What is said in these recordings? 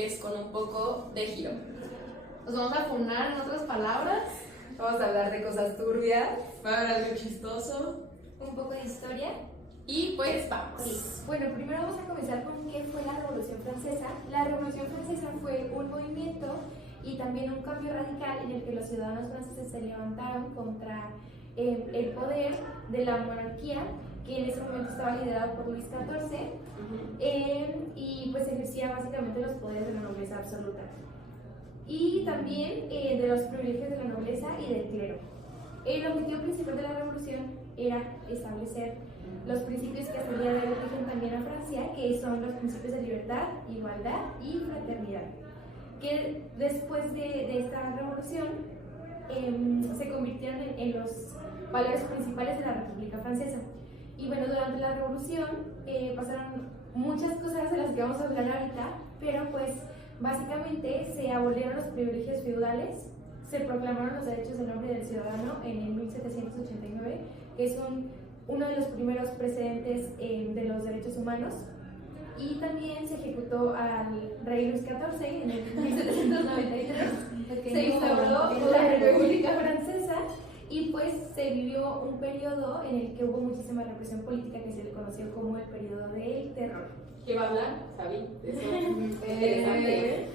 inglés con un poco de giro. Nos vamos a funar, en otras palabras. Vamos a hablar de cosas turbias. Va a haber algo chistoso. Un poco de historia. Y pues vamos. Bueno, primero vamos a comenzar con qué fue la Revolución Francesa. La Revolución Francesa fue un movimiento y también un cambio radical en el que los ciudadanos franceses se levantaron contra el poder de la monarquía, que en ese momento estaba liderado por Luis XIV, y pues ejercía básicamente los poderes de la nobleza absoluta. Y también de los privilegios de la nobleza y del clero. El objetivo principal de la revolución era establecer los principios que hasta el día de hoy rigen también a Francia, que son los principios de libertad, igualdad y fraternidad, que después de esta revolución se convirtieron en los valores principales de la República Francesa. Y bueno, durante la revolución pasaron muchas cosas de las que vamos a hablar ahorita, pero pues básicamente se abolieron los privilegios feudales, se proclamaron los derechos del hombre y del ciudadano en el 1789, que es uno de los primeros precedentes de los derechos humanos, y también se ejecutó al rey Luis XIV en el 1793. Se instauró la República Francesa y pues se vivió un periodo en el que hubo muchísima represión política que se le conoció como el periodo del terror. ¿Qué va a hablar? Sabi, de eso. Interesante.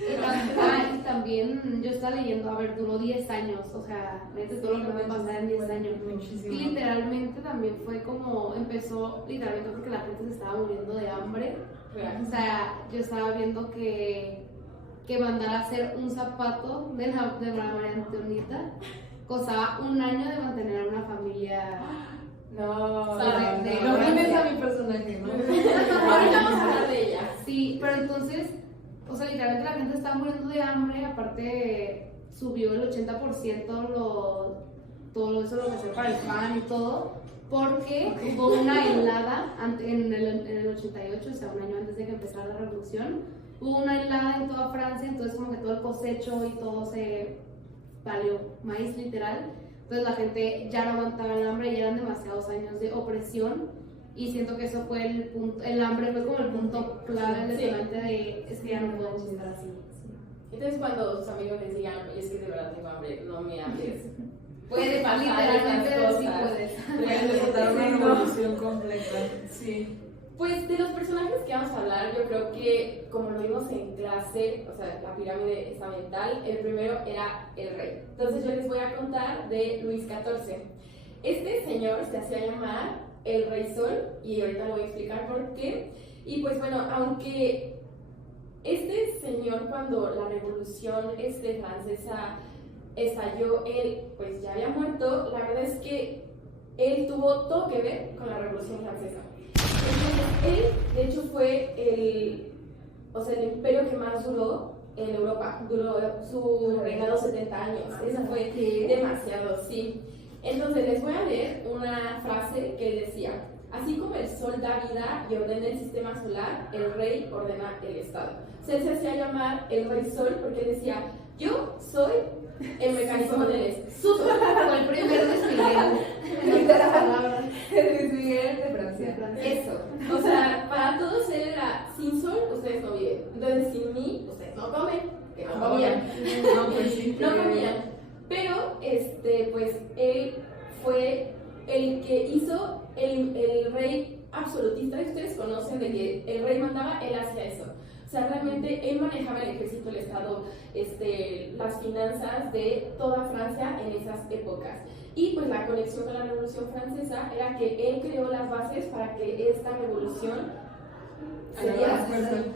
Y también yo estaba leyendo, a ver, duró 10 años, o sea, neta, todo lo que puede pasar en 10 años. Muchísimo. Y literalmente también fue como, empezó literalmente porque la gente se estaba muriendo de hambre. O sea, yo estaba viendo que mandar a hacer un zapato de la María Antonieta costaba un año de mantener a una familia. No, No pones a mi personaje, ¿no? Ahorita vamos a hablar de ella. Sí, pero entonces, o sea, literalmente la gente estaba muriendo de hambre, aparte subió el 80% todo eso, lo que sea para el pan y todo, porque hubo una helada en el 88, o sea, un año antes de que empezara la revolución, hubo una helada en toda Francia, entonces como que todo el cosecho y todo se valió maíz literal. Entonces la gente ya no aguantaba el hambre, ya eran demasiados años de opresión, y siento que eso fue el punto, el hambre fue como el punto clave, el detonante de es que ya no podemos estar así. Entonces cuando sus amigos les digan, oye, es que de verdad tengo hambre, no me hables. Puede pasar Literalmente estas sí cosas. puedes. Pueden desatar una revolución completa. Sí. Pues de los personajes que vamos a hablar, yo creo que como lo vimos en clase, o sea, la pirámide estamental, el primero era el rey. Entonces yo les voy a contar de Luis XIV. Este señor se hacía llamar el Rey Sol, y ahorita lo voy a explicar por qué. Y pues bueno, aunque este señor, cuando la revolución francesa estalló, él pues ya había muerto, la verdad es que él tuvo todo que ver con la revolución francesa. Entonces él, de hecho, fue el imperio que más duró en Europa, duró su reinado 70 años, eso fue demasiado, sí. Entonces les voy a leer una frase que él decía: así como el sol da vida y ordena el sistema solar, el rey ordena el estado. O sea, él se hacía llamar el rey sol porque él decía: yo soy el mecanismo del éxito. Fue el primer desfile. En otras palabras. Luis Miguel de Francia. Eso. O sea, para todos él era: sin sol, ustedes no viven. Entonces, sin mí, ustedes no comen. Que no comían. No, pues sí. No comían. Pero, pues, él fue el que hizo el rey absolutista. Ustedes conocen de que el rey mandaba, él hacía eso. O sea, realmente él manejaba el ejército, el estado, las finanzas de toda Francia en esas épocas. Y pues la conexión con la Revolución Francesa era que él creó las bases para que esta revolución se diera.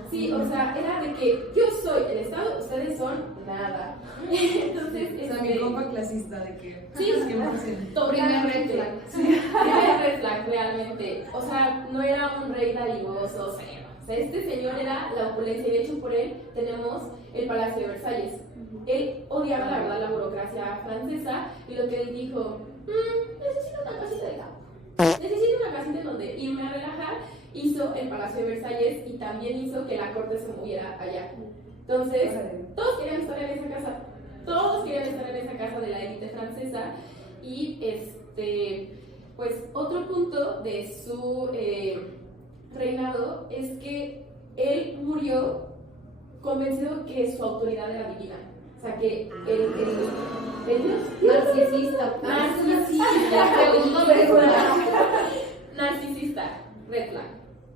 Sí, o sea, era de que yo soy el estado, ustedes son nada. Entonces, O sea, mi compa clasista de que. Sí, ¿qué me hacen? totalmente. Primer red flag, realmente. O sea, no era un rey dadivoso, cero. O sea, este señor era la opulencia, y de hecho por él tenemos el Palacio de Versalles. Él odiaba, la verdad, la burocracia francesa, y lo que él dijo: necesito una casita de campo, necesito una casita en donde irme a relajar. Hizo el Palacio de Versalles y también hizo que la corte se moviera allá. Entonces, todos querían estar en esa casa, todos querían estar en esa casa de la élite francesa. Y pues otro punto de su reinado es que él murió convencido que su autoridad era divina. O sea, que el Dios. Narcisista. Narcisista, red flag.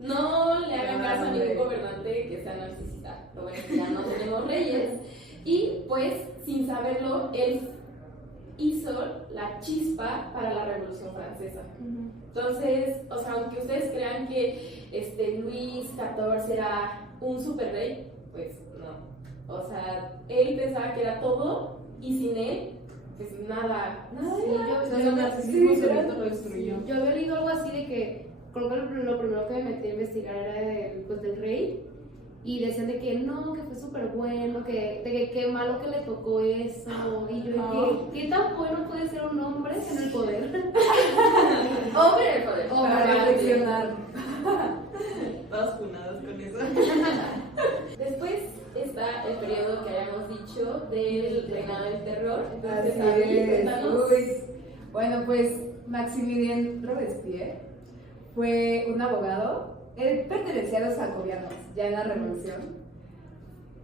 No le hagan caso a ningún gobernante que sea narcisista. Pero bueno, ya no tenemos reyes. Y pues, sin saberlo, él hizo la chispa para la Revolución Francesa. Entonces, o sea, aunque ustedes crean que Luis XIV era un super rey, pues no. O sea, él pensaba que era todo y sin él, pues nada. Sí, El narcisismo solito lo destruyó. yo había leído algo así de que creo que lo primero que me metí a investigar era del rey. Y decían de que no, que fue súper bueno, de que qué malo que le tocó eso. Y yo dije, ¿qué tan bueno puede ser un hombre en el poder? Hombre en el poder. Para reflexionar. Todas funadas con eso. Después está el periodo que habíamos dicho del reinado del terror. Entonces, Así David, es. cuéntanos. Bueno, pues Maximilien Robespierre fue un abogado. Él pertenecía a los jacobianos, ya en la revolución.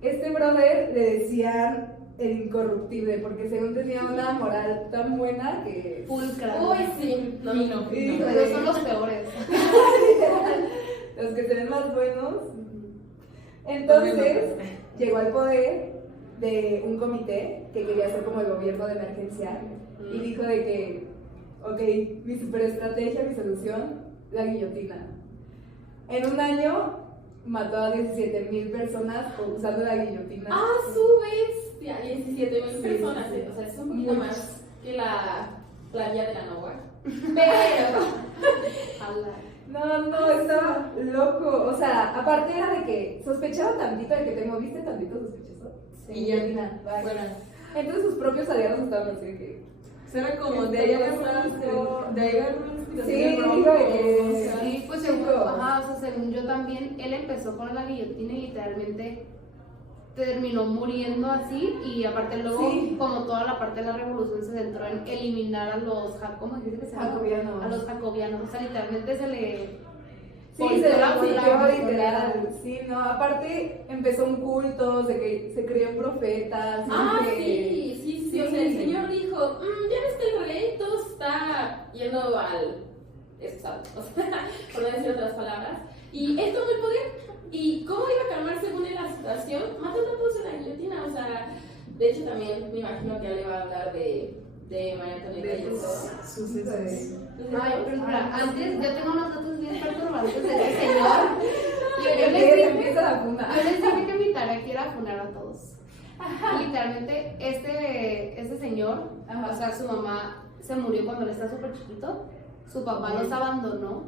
Este brother le decían el incorruptible, porque según tenía una moral tan buena que... Pulcra. Uy, sí. No. Pero son los peores. Los que se ven más buenos. Entonces, llegó al poder de un comité que quería hacer como el gobierno de emergencia y dijo de que, ok, mi superestrategia, mi solución, la guillotina. En un año mató a 17,000 personas usando la guillotina. ¡Ah, su bestia! 17,000 personas. O sea, es un poquito más que la playa de la Nahua. Pero... No, estaba loco. O sea, aparte era de que sospechaba tantito de que te moviste tantito sospechoso. Y ya, Guillotina, bye. bueno, Entonces sus propios aliados estaban así de que... será como de ahí agarró inspiración. Sí, el Bronco, digo de o que... sea, Sí, pues según yo también, él empezó con la guillotina y literalmente terminó muriendo así. Y aparte luego, Sí. como toda la parte de la revolución se centró en eliminar a los ¿cómo dijiste que se llama? Jacobianos. A los jacobianos. O sea, literalmente se le... Sí, volteó se la la bola, literal. Sí, no, aparte empezó un culto, se creyó en profetas. Ah, que- sí. O sea, el señor dijo, ya ves que el rey todo está yendo al estado, o sea, por no decir otras palabras. Y él tomó el poder. ¿Y cómo iba a calmar según él la situación? Matando a todos en la guillotina. O sea, de hecho también me imagino que él le va a hablar de María Antonieta y eso. sucesos. Ay, pero espera, antes yo tengo unos datos bien perturbantes de ese señor. Yo les que dije, empieza la funda. yo les dije que mi tarea aquí era funar a todos. Literalmente, este señor, Ajá. o sea, su mamá se murió cuando él estaba súper chiquito, su papá los abandonó,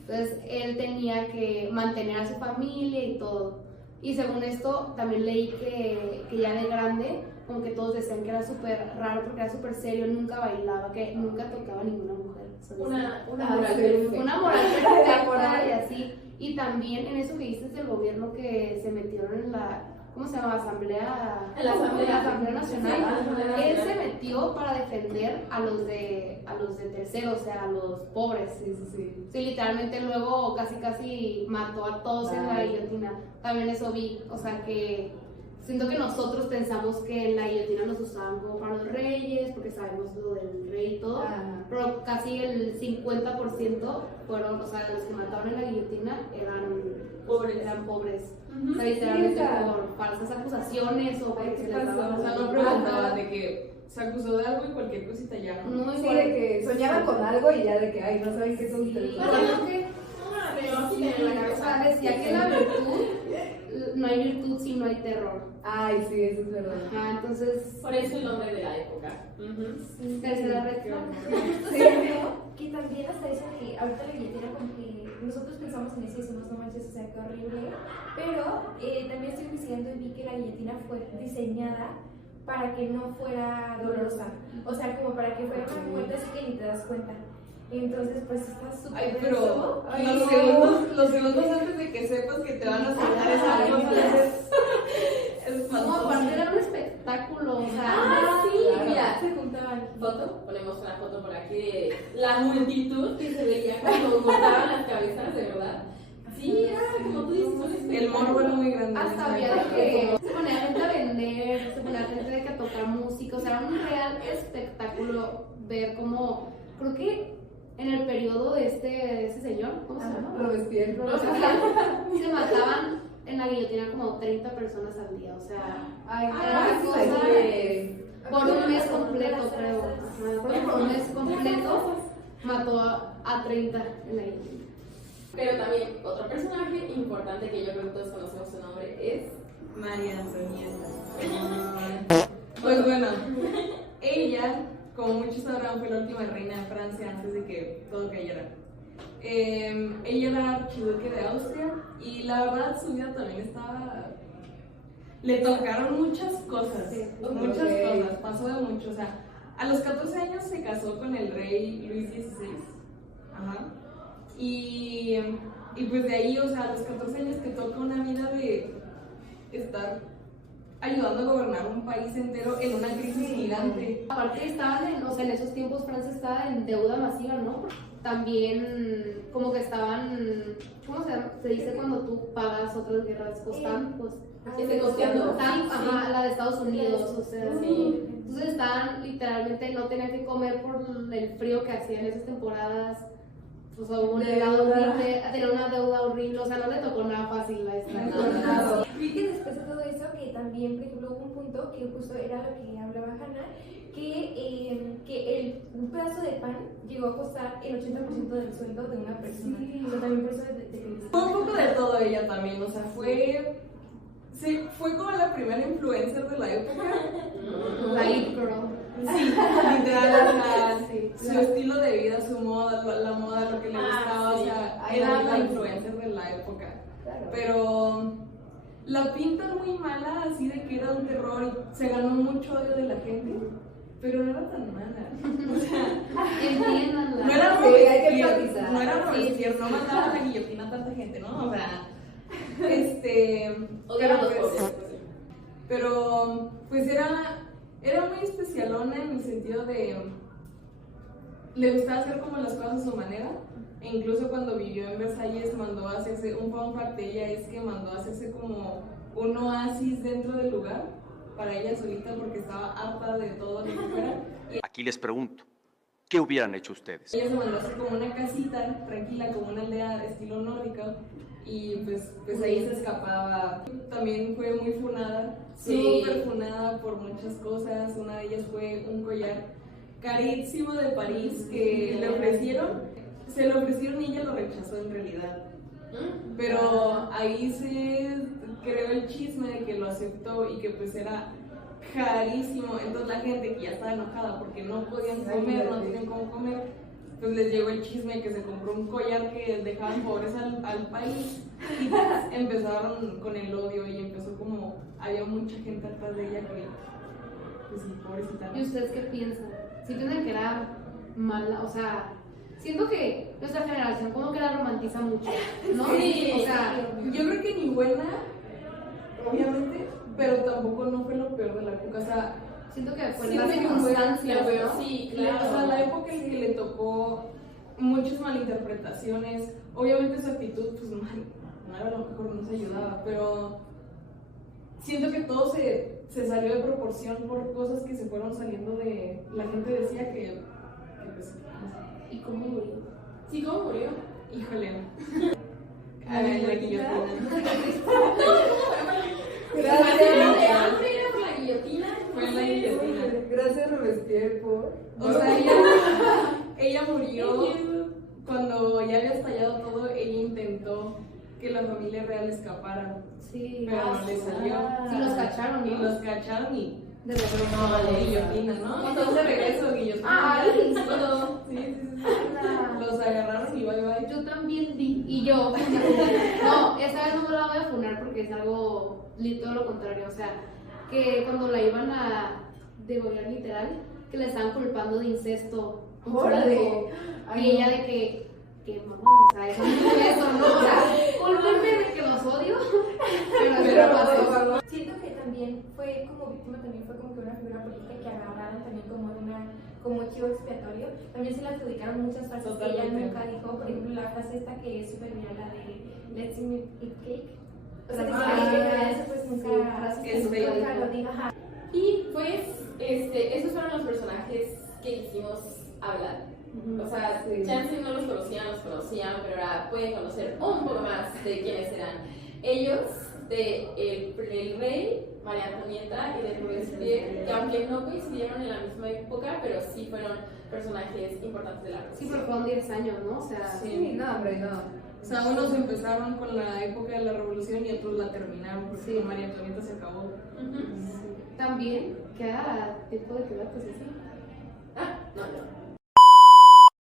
entonces él tenía que mantener a su familia y todo. Y según esto, también leí que ya de grande, como que todos decían que era súper raro porque era súper serio, nunca bailaba, que nunca tocaba a ninguna mujer. Una Ah, moral sí. perfecta. Una moral perfecta y así. Y también en eso que dices del gobierno que se metieron en la, ¿cómo se llama? Asamblea. En la Asamblea. Nacional. Sí, la Asamblea Él se Nacional. metió para defender a los de tercero, o sea, a los pobres. Sí. Sí, literalmente luego casi mató a todos en la Ay. guillotina. También eso vi, o sea que siento que nosotros pensamos que en la guillotina los usaban como para los reyes, porque sabemos lo del rey y todo, Ajá. pero casi el 50% fueron, o sea, los que mataron en la guillotina eran pobres. O sea, literalmente Sí, o sea. por falsas acusaciones o porque ¿Qué se les daba, pasó? o sea, no No preguntaban. preguntaban de que se acusó de algo y cualquier cosita ya. No, Sí, igual. de que soñaban con algo y ya de que, ay, no saben qué son ustedes. Igual que Ah, pero así en la o cabeza. sea, decía que la virtud, no hay virtud si no hay terror. Ay, sí, eso es verdad. Ajá, entonces, Por eso el nombre de la época. tercera red flag. Que también hasta dicen que ahorita la guillotina como que nosotros pensamos en eso y decimos no manches, o sea, qué horrible, pero también estoy investigando y vi que la guillotina fue diseñada para que no fuera dolorosa, o sea, como para que fuera una muerte así que ni te das cuenta. Entonces, pues está súper Ay, pero denso. Ay, los, no. segundos antes de que sepas que te van a sacar esa cosa es Como espantoso. aparte era un espectáculo, o sea, Ah, sí, claro. mira, se juntaban foto, ponemos una foto por aquí de la multitud que se veía cuando cortaban las cabezas, de verdad. Sí, era como tú dices, un El morbo era muy grande. hasta en esa había de época. que había música, o sea, era un real espectáculo ver cómo, creo que en el periodo de ese señor, ¿cómo se llama? Robespierre. Se mataban en la guillotina como 30 personas al día, o sea, Ay, era una cosa por un mes completo, creo. Ajá, creo que por un mes completo mató a 30 en la guillotina. Pero también otro personaje importante que yo creo que todos conocemos su nombre es María Antonieta. Pues bueno, ella, como muchos sabrán, fue la última reina de Francia antes de que todo cayera. Ella era archiduque de Austria y la verdad su vida también estaba... Le tocaron muchas cosas, muchas cosas, pasó de mucho. O sea, a los 14 años se casó con el rey Luis XVI. Ajá. Y pues de ahí, o sea, a los 14 años te toca una vida de estar ayudando a gobernar un país entero en una crisis gigante. Aparte estaban o sea, en esos tiempos Francia estaba en deuda masiva, ¿no? También como que estaban, ¿cómo se dice cuando tú pagas otras guerras? Costan, pues... costeando. Ajá, la de Estados Unidos, o sea, Sí. Entonces estaban literalmente, no tenían que comer por el frío que hacía en esas temporadas. O sea, hubo una deuda horrible, tenía una deuda horrible, o sea, no le tocó nada fácil a esta. Vi que después de todo eso, que también, por ejemplo, hubo un punto que justo era lo que hablaba Hannah, que un pedazo de pan llegó a costar el 80% del sueldo de una persona. Sí. O sea, también por eso de Fue un poco de todo ella también, o sea, fue como la primera influencer de la época. La It Girl. Sí, literal, o sea, Sí. su estilo de vida, su moda, la moda, lo que le gustaba, sí. o sea, Ay, era no, la no. influencer de la época. Claro. Pero la pintan muy mala, así de que era un terror y se ganó mucho odio de la gente, pero no era tan mala. O sea, Entiéndanla. no era Sí, hay que Robespierre, empatizar. no era Robespierre, no mataba a la guillotina a tanta gente, ¿no? O sea, Odiaba a los pero, pobres. pero pues era muy especialona en el sentido de le gustaba hacer como las cosas a su manera, e incluso cuando vivió en Versalles mandó a hacerse, un fun fact de ella es que mandó a hacerse como un oasis dentro del lugar para ella solita porque estaba harta de todo lo que fuera. Aquí les pregunto, ¿qué hubieran hecho ustedes? Ella se mandó a hacer como una casita tranquila, como una aldea estilo nórdico, y pues ahí se escapaba. También fue muy funada, Sí. súper funada por muchas cosas. Una de ellas fue un collar carísimo de París que le ofrecieron. Se lo ofrecieron y ella lo rechazó en realidad. Pero ahí se creó el chisme de que lo aceptó y que pues era carísimo. Entonces la gente que ya estaba enojada porque no podían comer, no tenían cómo comer, pues les llegó el chisme de que se compró un collar que dejaban pobres al país y pues empezaron con el odio y empezó como, había mucha gente atrás de ella que, pues sí, pobrecita. ¿Y ustedes qué piensan? ¿Sí piensan que era mala? O sea, siento que nuestra generación como que la romantiza mucho, ¿no? Sí, o sea, Yo creo que ni buena, obviamente, pero tampoco no fue lo peor de la época. O sea, siento que fue siento las que fue circunstancias, lo peor, ¿no? sí, o sea, claro. la época en que le tocó muchas malinterpretaciones. Obviamente su actitud, pues no era lo mejor, no se ayudaba, pero siento que todo se salió de proporción por cosas que se fueron saliendo de... La gente decía que pues, no sé. ¿Y cómo murió? Sí, ¿cómo murió? Híjole. A ver, la guillotina. ¿Fue de Gracias. hambre? ¿Era por la guillotina? Fue en la guillotina. Gracias, Robespierre, por. O sea, ella murió cuando ya había estallado todo. Ella intentó que la familia real escapara, Sí. pero no le salió. Sí, los cacharon, Y ¿no? los cacharon y De repente. no, guillotina, ¿no? Entonces de regreso, guillotina. Ay, Sí. Los agarraron y bye bye. Yo también vi. Y yo. No, esta vez no me la voy a funar porque es algo todo lo contrario. O sea, que cuando la iban a degollar literal, que le estaban culpando de incesto. con su Órale. hijo. Ay, Y ella no. de que mamá, o sea, eso no es eso, ¿no? O sea, cúlpenme de que los odio. Pero Pero pasó. Siento que también fue como víctima, también fue como que una figura política que agarraron también como chivo expiatorio. También se le adjudicaron muchas frases que ella Totalmente. nunca dijo. Por ejemplo, la frase esta que es súper viral, la de Let's eat cake. O sea, Ah, eso pues nunca, sí, frases que nunca nunca lo dijo. Ajá. Y pues esos fueron los personajes que quisimos hablar. O sea, Sí. chance no los conocían, pero ahora pueden conocer un poco más de quiénes eran ellos, de el rey, María Antonieta y de Robespierre, que aunque no coincidieron en la misma época, pero sí fueron personajes importantes de la Sí, Revolución. pero fueron 10 años, ¿no? O sea, Sí, no, hombre, no. O sea, unos empezaron con la época de la revolución y otros la terminaron porque Sí. María Antonieta se acabó. Ujú. también cada tipo de debates así. Ah, no.